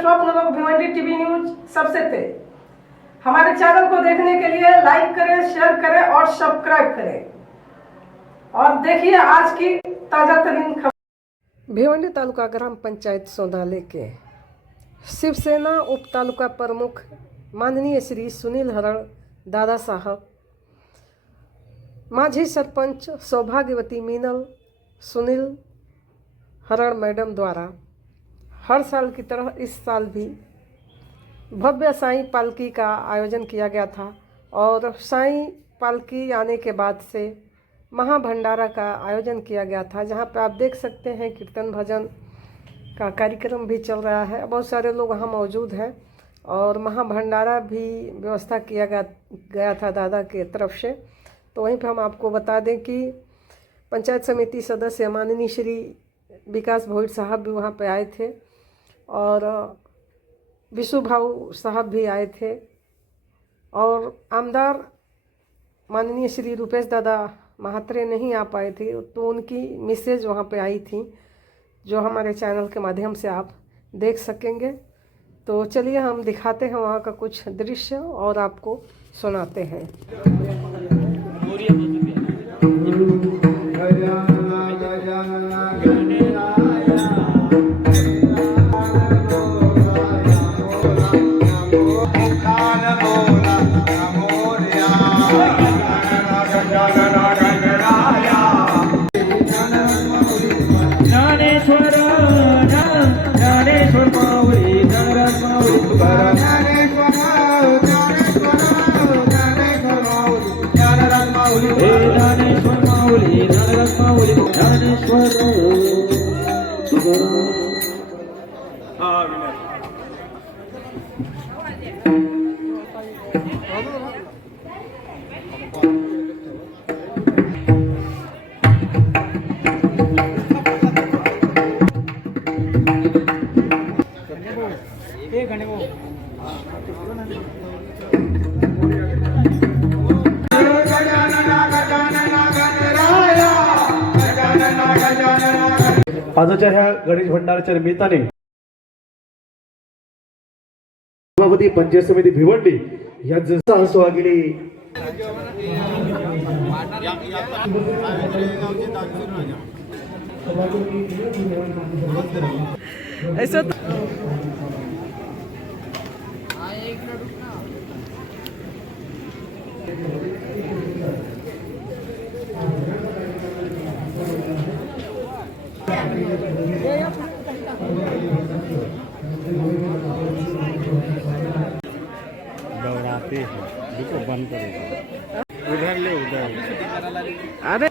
स्वप्न लोग Bhiwandi TV news सबसे तेज। हमारे चैनल को देखने के लिए लाइक करें, शेयर करें और सब्सक्राइब करें और देखिए आज की ताजा तरीन खबर। भिवंडी तालुका ग्राम पंचायत सोंदाले के शिवसेना उप तालुका प्रमुख माननीय श्री सुनील हरण दादा साहब, माजी सरपंच सौभाग्यवती मीनल सुनील हरण मैडम द्वारा हर साल की तरह इस साल भी भव्य साईं पालकी का आयोजन किया गया था और साईं पालकी आने के बाद से महाभंडारा का आयोजन किया गया था, जहां पर आप देख सकते हैं कीर्तन भजन का कार्यक्रम भी चल रहा है। बहुत सारे लोग वहां मौजूद हैं और महाभंडारा भी व्यवस्था किया गया था दादा के तरफ से। तो वहीं पर हम आपको बता दें कि पंचायत समिति सदस्य माननीय श्री विकास भोईट साहब भी वहाँ पे आए थे और विशु भाऊ साहब भी आए थे और आमदार माननीय श्री रुपेश दादा महात्रे नहीं आ पाए थे, तो उनकी मिसेज वहाँ पे आई थी, जो हमारे चैनल के माध्यम से आप देख सकेंगे। तो चलिए हम दिखाते हैं वहाँ का कुछ दृश्य और आपको सुनाते हैं। आजच्या ह्या गणेश भंडाराच्या निमित्ताने सभापती पंचायत समिती भिवंडी यांचा सहभागी ऐसा दौड़ाते हैं, देखो बंद करो, उधर ले उधर। अरे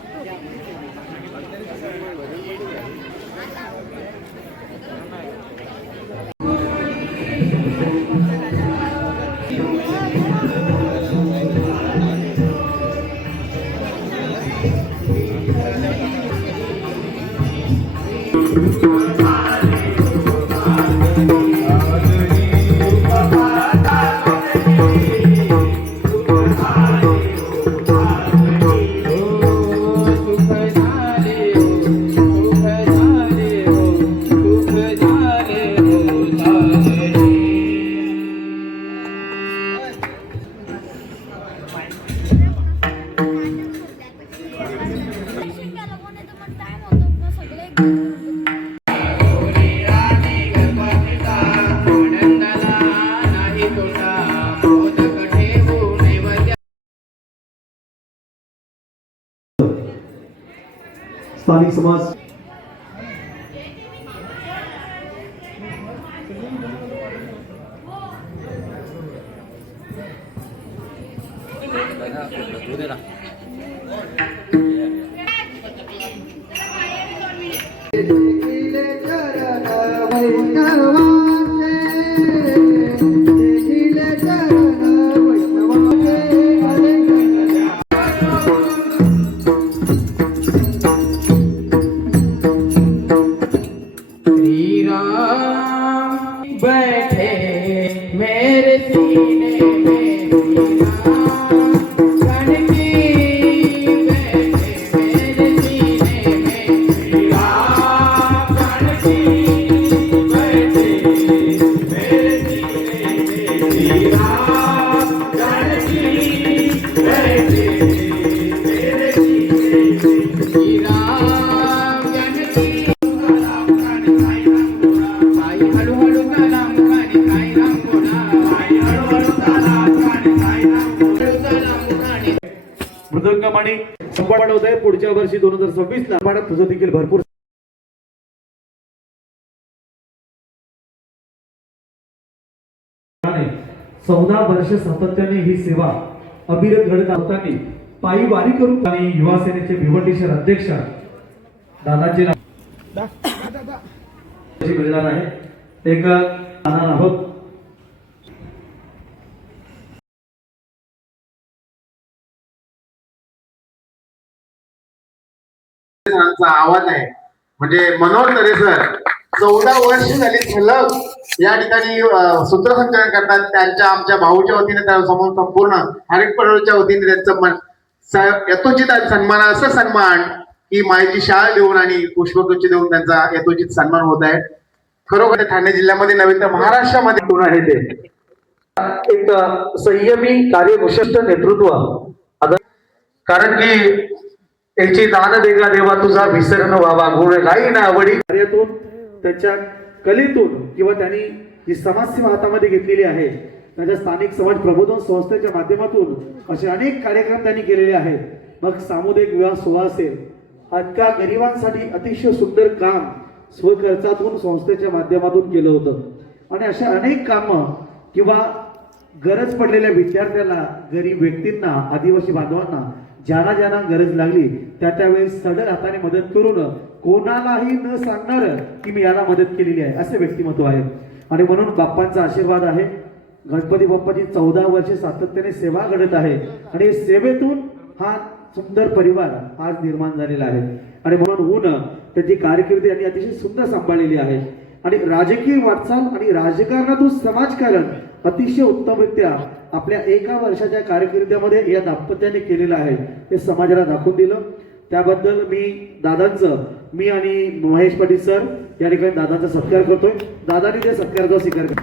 स्थानिक समाज बैठे मेरे सीने में गण की आणि संपादन होत आहे पुढच्या वर्षी 2026 ला भारत तुझं देखील भरपूर 14 वर्ष सातत्याने ही सेवा अविरत घडत असताना पायी वारी करून आणि युवा सेनेचे भिवंडी शहर अध्यक्ष दादाचे नाव मिळणार आहे एक जाणार आहोत. सरांचा आवाज आहे म्हणजे मनोहर तरे सर 14 वर्ष झाली सलग या ठिकाणी सूत्रसंचालन करतात. त्यांच्या आमच्या भाऊच्या वतीने त्या समोर संपूर्ण हरित पडवळच्या वतीने त्यांचं यथोचित सन्मान असं सन्मान की मायेची शाळ देऊन आणि पुष्पगुच्छ देऊन त्यांचा यथोचित सन्मान होत आहे. खरोखर ठाणे जिल्ह्यामध्ये नव्हे तर महाराष्ट्रामध्ये कोण आहे ते एक संयमी कार्यविशिष्ट नेतृत्व कारण की याची दान देगा देवा तुझा विसरण व्हावा गुण गाई ना आवडी कार्यातून त्यांच्या कलेतून किंवा त्यांनी जी समाजसेवा हातामध्ये घेतलेली आहे त्यांच्या स्थानिक समाज प्रबोधन संस्थेच्या माध्यमातून असे अनेक कार्यक्रम त्यांनी केलेले आहेत. मग सामुदायिक विवाह सोहळा असेल अख्खा गरिबांसाठी अतिशय सुंदर काम स्वखर्चातून संस्थेच्या माध्यमातून केलं होतं. आणि अशा अनेक कामं किंवा गरज पडलेल्या विद्यार्थ्यांना गरीब व्यक्तींना आदिवासी बांधवांना ज्यांना ज्यांना गरज लागली त्यावेळेस सडल हाताने मदत करून कोणालाही न सांगणार की मी याला मदत केलेली आहे असे व्यक्तिमत्व आहे. आणि म्हणून बाप्पांचा आशीर्वाद आहे. गणपती बाप्पाची 14 वर्षे सातत्याने सेवा घडत आहे आणि सेवेतून हा सुंदर परिवार आज निर्माण झालेला आहे. आणि म्हणून होऊन त्याची कारकिर्दी यांनी अतिशय सुंदर सांभाळलेली आहे. आणि राजकीय वाटचाल आणि राजकारणातून समाजकारण अतिशय उत्तमरित्या आपल्या एका वर्षाच्या कारकिर्दीमध्ये या दाम्पत्याने केलेलं आहे. ते समाजाला दाखवून दिलं. त्याबद्दल मी आणि महेश पाटील सर या ठिकाणी दादाचा सत्कार करतोय. दादानी ते सत्काराचा स्वीकार केला.